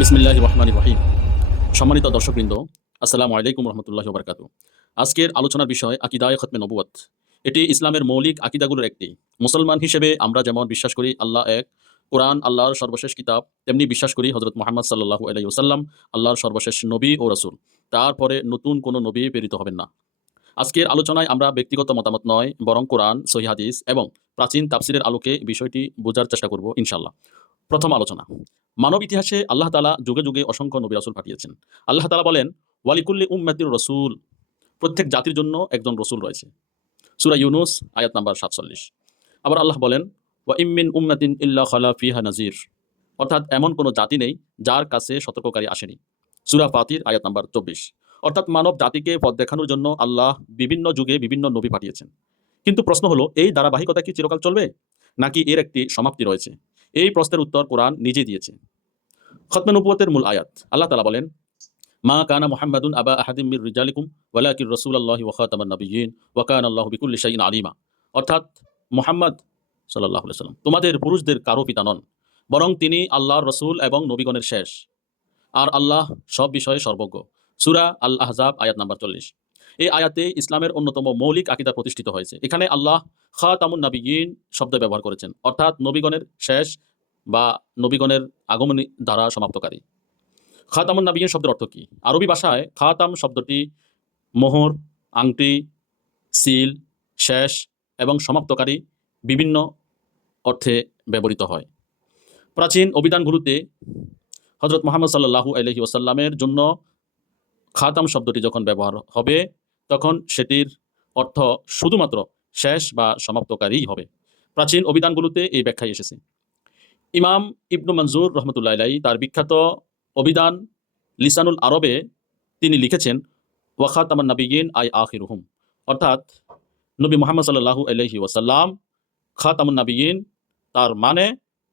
বিসমিল্লাহির রহমানির রহিম। সম্মানিত দর্শকবৃন্দ, আসসালামু আলাইকুম রহমতুল্লাহি ওয়া বারাকাতুহু। আজকের আলোচনার বিষয় আকিদায়ে খতমে নবুয়ত। এটি ইসলামের মৌলিক আকিদাগুলোর একটি। মুসলমান হিসেবে আমরা যেমন বিশ্বাস করি আল্লাহ এক, কোরআন আল্লাহর সর্বশেষ কিতাব, তেমনি বিশ্বাস করি হযরত মুহাম্মদ সাল্লাল্লাহু আলাইহি ওয়াসাল্লাম আল্লাহর সর্বশেষ নবী ও রাসূল। তারপরে নতুন কোনো নবী প্রেরিত হবেন না। আজকের আলোচনায় আমরা ব্যক্তিগত মতামত নয়, বরং কোরআন, সহিহ হাদিস এবং প্রাচীন তাফসিরের আলোকে বিষয়টি বোঝার চেষ্টা করব ইনশাআল্লাহ। প্রথম আলোচনা। মানব ইতিহাসে আল্লাহ তাআলা যুগে যুগে অসংখ্য নবী রাসূল পাঠিয়েছেন। আল্লাহ তাআলা বলেন, ওয়ালিকুল্লি উম্মাতির রাসূল, প্রত্যেক জাতির জন্য একজন রাসূল রয়েছে। সূরা ইউনূস আয়াত নাম্বার ৪৭। আবার আল্লাহ বলেন, ওয়া ইম মিন উম্মাতিন ইল্লা খালা ফিহা নাযীর, অর্থাৎ এমন কোনো জাতি নেই যার কাছে সতর্ককারী আসেনি। সূরা ফাতির আয়াত নাম্বার ২৪। অর্থাৎ মানব জাতিকে পথ দেখানোর জন্য আল্লাহ বিভিন্ন যুগে বিভিন্ন নবী পাঠিয়েছেন। কিন্তু প্রশ্ন হলো, এই ধারাবাহিকতা কি চিরকাল চলবে, নাকি এর একটি সমাপ্তি রয়েছে? এই প্রশ্নের উত্তর কোরআন নিজে দিয়েছে। খতমে নবুয়তের মূল আয়াত। আল্লাহ তাআলা বলেন, মা কানা মুহাম্মাদুন আবা আহাদিম মির রিজালিকুম ওয়ালাকিন রাসূলুল্লাহি ওয়া খাতামান নাবিয়্যিন ওয়া কানা আল্লাহু বিকুল্লি শাইইন আলিমা। অর্থাৎ মুহাম্মদ সাল্লাল্লাহু আলাইহি ওয়াসাল্লাম তোমাদের পুরুষদের কারো পিতা নন, বরং তিনি আল্লাহর রাসূল এবং নবীগণের শেষ, আর আল্লাহ সব বিষয়ে সর্বজ্ঞ। সূরা আল আহজাব আয়াত নাম্বার ৪০। এই আয়াতে ইসলামের অন্যতম মৌলিক আকীদা প্রতিষ্ঠিত হয়েছে। এখানে আল্লাহ খাতামুন নাবিয়্যিন শব্দ ব্যবহার করেছেন, অর্থাৎ নবীগণের শেষ বা নবীগণের আগমনী দ্বারা সমাপ্তকারী। খাতামুন নাবিয়্যিন শব্দের অর্থ কি? আরবি ভাষায় খাতাম শব্দটি মোহর, আংটি, সিল, শেষ এবং সমাপ্তকারী বিভিন্ন অর্থে ব্যবহৃত হয়। প্রাচীন অভিধানগুলোতে হযরত মুহাম্মদ সাল্লাল্লাহু আলাইহি ওয়াসাল্লামের জন্য খাতাম শব্দটি যখন ব্যবহার হবে, তখন সেটির অর্থ শুধুমাত্র শেষ বা সমাপ্তকারীই হবে। প্রাচীন অভিধানগুলোতে এই ব্যাখ্যাই এসেছে। ইমাম ইবনু মনজুর রহমতুল্লাহ আলাইহি তার বিখ্যাত অভিধান লিসানুল আরবে তিনি লিখেছেন, ওয়া খাতামান নাবিয়্যিন আই আখিরুহুম, অর্থাৎ নবী মুহাম্মদ সাল্লাল্লাহু আলাইহি ওয়াসাল্লাম খাতামুন নাবিয়্যিন, তার মানে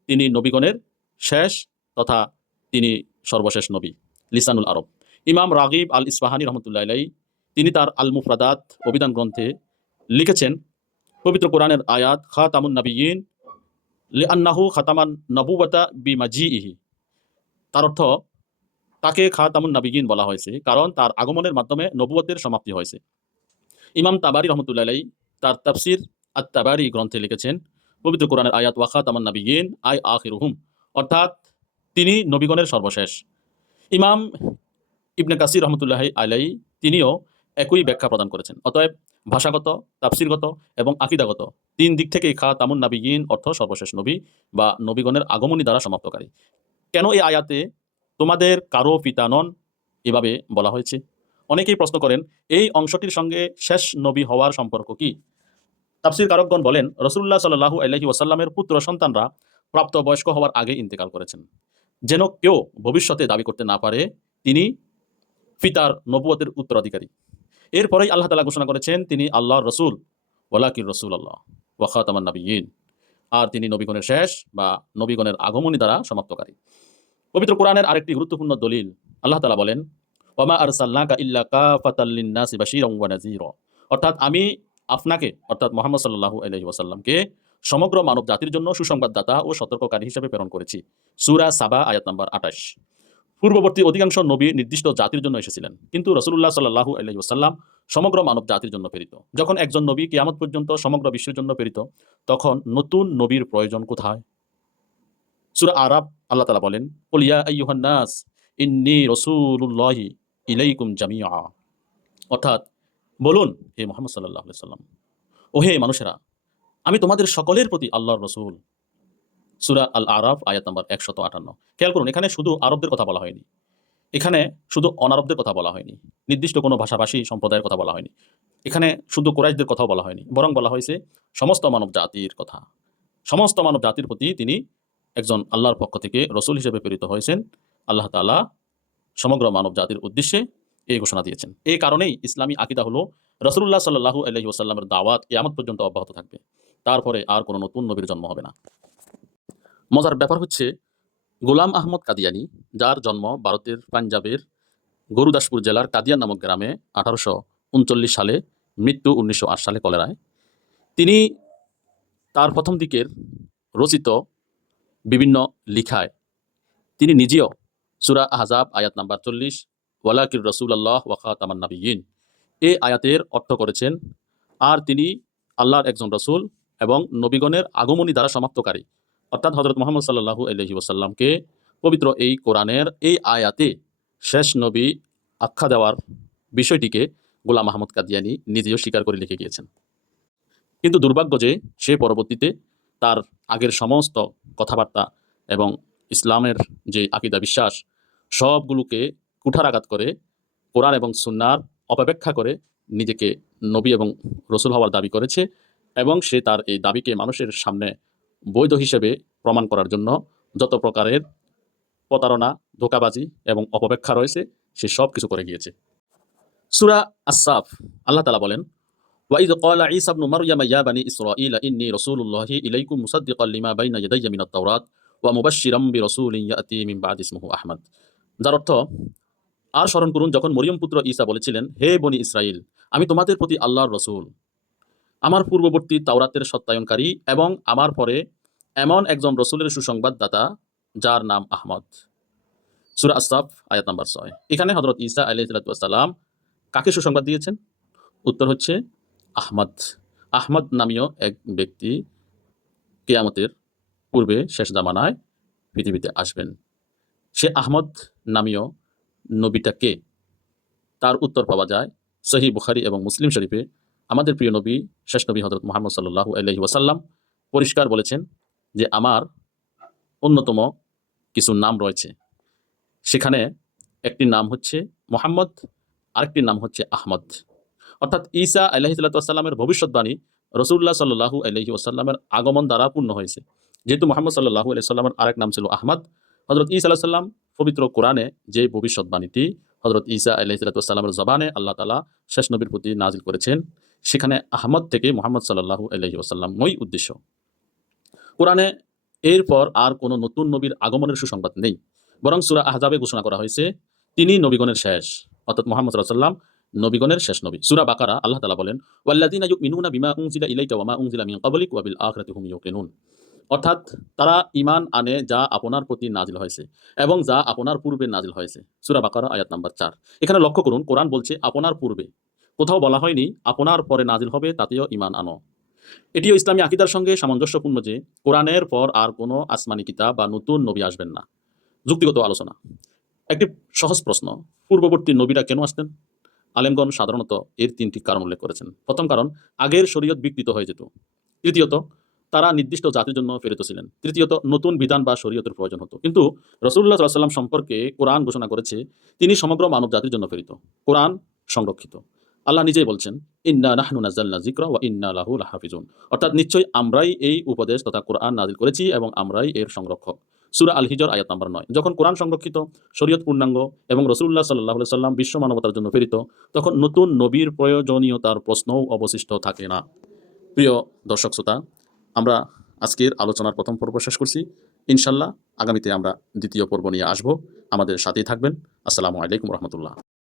তিনি নবীগণের শেষ তথা তিনি সর্বশেষ নবী। লিসানুল আরব। ইমাম রাগিব আল ইসফাহানি রহমতুল্লাহ আলাইহি তিনি তার আল মুফরাদাত অভিধান গ্রন্থে লিখেছেন, পবিত্র কোরআনের আয়াত খাতামুন নাবিয়্যিন লিআন্নাহু খাতামান নবুওয়াতা বিমাজিইহি, তার অর্থ তাকে খাতামুন নাবিয়্যিন বলা হয়েছে কারণ তার আগমনের মাধ্যমে নবুয়তের সমাপ্তি হয়েছে। ইমাম তাবারি রহমতুল্লাহ আলাইহি তার তাফসির আত-তাবারি গ্রন্থে লিখেছেন, পবিত্র কোরআনের আয়াত ওয়া খাতামান নাবিয়্যিন আই আখিরুহুম, অর্থাৎ তিনি নবীগণের সর্বশেষ। ইমাম ইবনে কাসির রহমতুল্লাহ আলাইহি তিনিও একই ব্যাখ্যা প্রদান করেছেন। অতএব ভাষাগত, তাফসিরগত এবং আকীদাগত তিন দিক থেকেই খাতামুন নাবিয়্যিন অর্থ সর্বশেষ নবী বা নবীগণের আগমনী দ্বারা সমাপ্তকারী। কেন এই আয়াতে তোমাদের কারো পিতা নন এভাবে বলা হয়েছে? অনেকেই প্রশ্ন করেন, এই অংশটির সঙ্গে শেষ নবী হওয়ার সম্পর্ক কি? তাফসীর কারকগণ বলেন, রাসূলুল্লাহ সাল্লাল্লাহু আলাইহি ওয়াসাল্লামের পুত্র সন্তানরা প্রাপ্তবয়স্ক হওয়ার আগে ইন্তেকাল করেছেন, যেন কেউ ভবিষ্যতে দাবি করতে না পারে তিনি পিতার নবুয়তের উত্তরাধিকারী। এরপরেই আল্লাহ তাআলা ঘোষণা করেছেন তিনি আল্লাহর রাসূল, ওয়ালাকির রাসূলুল্লাহ ওয়া খাতামান নাবিয়্যিন, আর তিনি নবীগণের শেষ বা নবীগণের আগমনী দ্বারা সমাপ্তকারী। পবিত্র কোরআনের আরেকটি গুরুত্বপূর্ণ দলিল, আল্লাহ তাআলা বলেন, ওয়ামা আরসালনাকা ইল্লা কাফাতাল লিন-নাসি বাশীরান ওয়া নাযীরা, অর্থাৎ আমি আপনাকে অর্থাৎ মুহাম্মদ সাল্লাল্লাহু আলাইহি ওয়াসাল্লামকে সমগ্র মানব জাতির জন্য সুসংবাদদাতা ও সতর্ককারী হিসেবে প্রেরণ করেছি। সূরা সাবা আয়াত নাম্বার ২৮। পূর্ববর্তী অধিকাংশ নবী নির্দিষ্ট জাতির জন্য এসেছিলেন, কিন্তু রাসূলুল্লাহ সাল্লাল্লাহু আলাইহি ওয়াসাল্লাম সমগ্র মানব জাতির জন্য প্রেরিত। যখন একজন নবী কিয়ামত পর্যন্ত সমগ্র বিশ্বের জন্য প্রেরিত, তখন নতুন নবীর প্রয়োজন কোথায়? সূরা আরাফ আল্লাহ তাআলা বলেন, কুল ইয়া আইয়ুহান নাস ইন্নী রাসূলুল্লাহি ইলাইকুম জামিআ, অর্থাৎ বলুন হে মুহাম্মদ সাল্লাল্লাহু আলাইহি ওয়াসাল্লাম, ও হে মানুষেরা, আমি তোমাদের সকলের প্রতি আল্লাহর রাসূল। সূরা আল আরাফ আয়াত নাম্বার ১৫৮। খেয়াল করুন, এখানে শুধু আরবদের কথা বলা হয়নি, এখানে শুধু অনারবদের কথা বলা হয়নি, নির্দিষ্ট কোনো ভাষাভাষী সম্প্রদায়ের কথা বলা হয়নি, এখানে শুধু কুরাইশদের কথাও বলা হয়নি, বরং বলা হয়েছে সমস্ত মানব জাতির কথা। সমস্ত মানব জাতির প্রতি তিনি একজন আল্লাহর পক্ষ থেকে রসুল হিসেবে প্রেরিত হয়েছেন। আল্লাহ তাআলা সমগ্র মানব জাতির উদ্দেশ্যে এই ঘোষণা দিয়েছেন। এই কারণেই ইসলামী আকীদা হলো রাসূলুল্লাহ সাল্লাল্লাহু আলাইহি ওয়াসাল্লামের দাওয়াত কিয়ামত পর্যন্ত অব্যাহত থাকবে, তারপরে আর কোনো নতুন নবীর জন্ম হবে না। মজার ব্যাপার হচ্ছে, গোলাম আহমদ কাদিয়ানী, যার জন্ম ভারতের পাঞ্জাবের গুরুদাসপুর জেলার কাদিয়ান নামক গ্রামে 1839 সালে, মৃত্যু 1908 সালে কলেরায়, তিনি তার প্রথম দিকের রচিত বিভিন্ন লিখায় তিনি নিজেও সূরা আহজাব আয়াত নাম্বার 40, ওয়ালাকির রাসূলুল্লাহ ওয়া খাতামান নাবিয়্যিন। এই আয়াতের অর্থ করেছেন, আর তিনি আল্লাহর একজন রাসূল এবং নবীগণের আগমনী দ্বারা সমাপ্তকারী, অর্থাৎ হযরত মুহাম্মদ সাল্লাল্লাহু আলাইহি ওয়াসাল্লামকে পবিত্র এই কোরআনের এই আয়াতে শেষ নবী আখ্যা দেওয়ার বিষয়টিকে গোলাম আহমদ কাদিয়ানী নিজেও স্বীকার করে লিখে গিয়েছেন। কিন্তু দুর্ভাগ্য যে সে পরবর্তীতে তার আগের সমস্ত কথাবার্তা এবং ইসলামের যে আকীদা বিশ্বাস সবগুলোকে কুঠারাঘাত করে কোরআন এবং সুন্নাহর অপব্যাখ্যা করে নিজেকে নবী এবং রসুল হওয়ার দাবি করেছে, এবং সে তার এই দাবিকে মানুষের সামনে বৈধ হিসেবে প্রমাণ করার জন্য যত প্রকারের প্রতারণা, ধোঁকাবাজি এবং অপব্যাখ্যা রয়েছে সে সব কিছু করে গিয়েছে। সূরা আস-সাফ আল্লাহ তাআলা বলেন, وَإِذْ قَالَ عِيسَى ابْنُ مَرْيَمَ يَا بَنِي إِسْرَائِيلَ إِنِّي رَسُولُ اللَّهِ إِلَيْكُمْ مُصَدِّقًا لِمَا بَيْنَ يَدَيَّ مِنَ التَّوْرَاةِ وَمُبَشِّرًا بِرَسُولٍ يَأْتِي مِنْ بَعْدِي اسْمُهُ أحمد। যার অর্থ, আর স্মরণ করুন যখন মরিয়ম পুত্র ঈসা বলেছিলেন, হে বনি ইসরাইল, আমি তোমাদের প্রতি আল্লাহর রসুল, আমার পূর্ববর্তী তাওরাতের সত্যায়নকারী এবং আমার পরে এমন একজন রসুলের সুসংবাদদাতা যার নাম আহমদ। সূরা আস-সাফ আয়াত নাম্বার 6। এখানে হযরত ঈসা আলাইহিস সালাম কাকে সুসংবাদ দিয়েছেন? উত্তর হচ্ছে আহমদ। আহমদ নামীয় এক ব্যক্তি কিয়ামতের পূর্বে শেষ জামানায় পৃথিবীতে আসবেন। সে আহমদ নামীয় নবীটা কে? তার উত্তর পাওয়া যায় সহিহ বুখারী এবং মুসলিম শরীফে। আমাদের প্রিয় নবী, শেষ নবী হযরত মুহাম্মদ সাল্লাল্লাহু আলাইহি ওয়াসাল্লাম পরিষ্কার বলেছেন যে আমার অন্যতম কিছু নাম রয়েছে, সেখানে একটির নাম হচ্ছে মুহাম্মদ, আরেকটির নাম হচ্ছে আহমদ। অর্থাৎ ঈসা আলাইহিস সালামের ভবিষ্যৎবাণী রাসূলুল্লাহ সাল্লাল্লাহু আলাইহি ওয়াসাল্লামের আগমন দ্বারা পূর্ণ হয়েছে। যেহেতু মুহাম্মদ সাল্লাল্লাহু আলাইহি ওয়াসাল্লামের আরেক নাম ছিল আহমদ, হযরত ঈসা আলাইহিস সালাম পবিত্র কোরআনে যে ভবিষ্যৎবাণীটি হযরত ঈসা আলাইহিস সালামের জবানে আল্লাহ তাআলা শেষ নবীর প্রতি নাজিল করেছেন, সেখানে আহমদ থেকে মুহাম্মদ সাল্লাল্লাহু আলাইহি ওয়াসাল্লামই উদ্দেশ্য। কোরআনে এরপর আর কোনো নতুন নবীর আগমনের সুসংবাদ নেই, বরং সূরা আহজাবে ঘোষণা করা হয়েছে তিনি নবীগণের শেষ, অর্থাৎ মুহাম্মদ সাল্লাল্লাহু আলাইহি ওয়াসাল্লাম নবীগণের শেষ নবী। সূরা বাকারা আল্লাহ তাআলা বলেন, ওয়াল্লাযীনা ইউমিনুনা বিমা উনজিলা ইলাইকা ওয়া মা উনজিলা মিন ক্বাবলিক ওয়া বিল আখিরাতি হুম ইউকিনুন। অর্থাৎ তারা ঈমান আনে যা আপনার প্রতি নাজিল হয়েছে এবং যা আপনার পূর্বে নাজিল হয়েছে। সূরা বাকারা আয়াত নাম্বার 4। এখানে লক্ষ্য করুন, কোরআন বলছে আপনার পূর্বে, কোথাও বলা হয়নি আপনার পরে নাজিল হবে তাতেও ঈমান আনো। এটিও ইসলামী আকীদার সঙ্গে সামঞ্জস্যপূর্ণ যে কোরআনের পর আর কোনো আসমানি কিতাব বা নতুন নবী আসবেন না। যুক্তিগত আলোচনা। একটি সহজ প্রশ্ন, পূর্ববর্তী নবীরা কেন আসতেন? আলেমগণ সাধারণত এর 3টি কারণ উল্লেখ করেছেন। প্রথম কারণ, আগের শরীয়ত বিকৃত হয়ে যেত। তৃতীয়ত, তারা নির্দিষ্ট জাতির জন্য প্রেরিত ছিলেন। তৃতীয়ত, নতুন বিধান বা শরীয়তের প্রয়োজন হতো। কিন্তু রাসূলুল্লাহ সাল্লাল্লাহু আলাইহি ওয়াসাল্লাম সম্পর্কে কোরআন ঘোষণা করেছে তিনি সমগ্র মানব জাতির জন্য প্রেরিত। কোরআন সংরক্ষিত। আল্লাহ নিজেই বলছেন, ইন্না নাহনু নাযালনা যিকরা ওয়া ইন্না লাহু লাহাফিজুন। অর্থাৎ নিশ্চয়ই আমরাই এই উপদেশ তথা কোরআন নাজিল করেছি এবং আমরাই এর সংরক্ষক। সূরা আল হিজর আয়াত নাম্বার 9। যখন কোরআন সংরক্ষিত, শরীয়ত পূর্ণাঙ্গ এবং রাসূলুল্লাহ সাল্লাল্লাহু আলাইহি ওয়াসাল্লাম বিশ্ব মানবতার জন্য প্রেরিত, তখন নতুন নবীর প্রয়োজনীয়তার প্রশ্নও অবশিষ্ট থাকে না। প্রিয় দর্শক শ্রোতা, আমরা আজকের আলোচনার প্রথম পর্ব শেষ করছি। ইনশাআল্লাহ আগামীতে আমরা দ্বিতীয় পর্ব নিয়ে আসব। আমাদের সাথেই থাকবেন। আসসালামু আলাইকুম রহমতুল্লাহ।